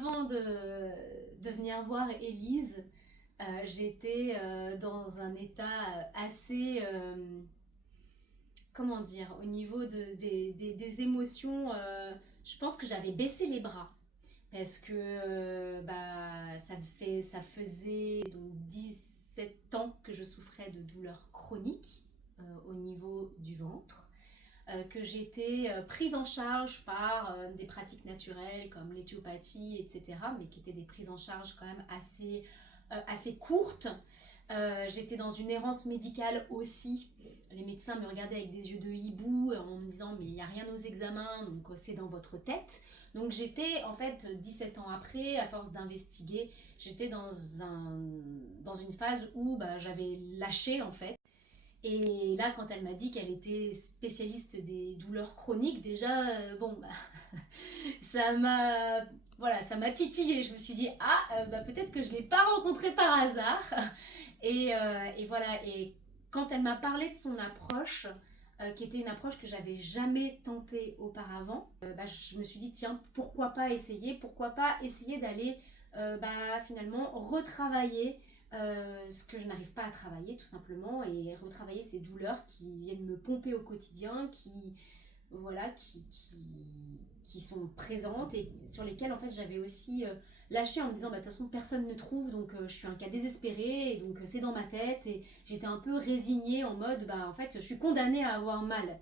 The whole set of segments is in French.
avant de venir voir Élise, j'étais dans un état assez, comment dire, au niveau des émotions, je pense que j'avais baissé les bras. Parce que ça faisait donc 17 ans que je souffrais de douleurs chroniques au niveau du ventre, que j'étais prise en charge par des pratiques naturelles comme l'éthiopathie, etc., mais qui étaient des prises en charge quand même assez courtes. J'étais dans une errance médicale aussi. Les médecins me regardaient avec des yeux de hibou en me disant mais il n'y a rien aux examens, donc c'est dans votre tête. Donc j'étais en fait 17 ans après, à force d'investiguer, j'étais dans une phase où j'avais lâché en fait. Et là, quand elle m'a dit qu'elle était spécialiste des douleurs chroniques, déjà, ça m'a, voilà, ça m'a titillé. Je me suis dit, peut-être que je ne l'ai pas rencontrée par hasard. Et voilà, et quand elle m'a parlé de son approche, qui était une approche que j'avais jamais tentée auparavant, je me suis dit, tiens, pourquoi pas essayer d'aller finalement retravailler ce que je n'arrive pas à travailler tout simplement et retravailler ces douleurs qui viennent me pomper au quotidien, qui sont présentes et sur lesquelles en fait j'avais aussi lâché en me disant de toute façon personne ne trouve donc je suis un cas désespéré et donc c'est dans ma tête et j'étais un peu résignée en mode en fait je suis condamnée à avoir mal.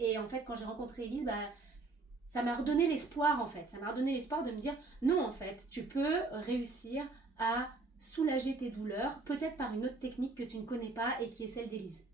Et en fait quand j'ai rencontré Elise ça m'a redonné l'espoir en fait, ça m'a redonné l'espoir de me dire non en fait tu peux réussir à soulager tes douleurs peut-être par une autre technique que tu ne connais pas et qui est celle d'Elise.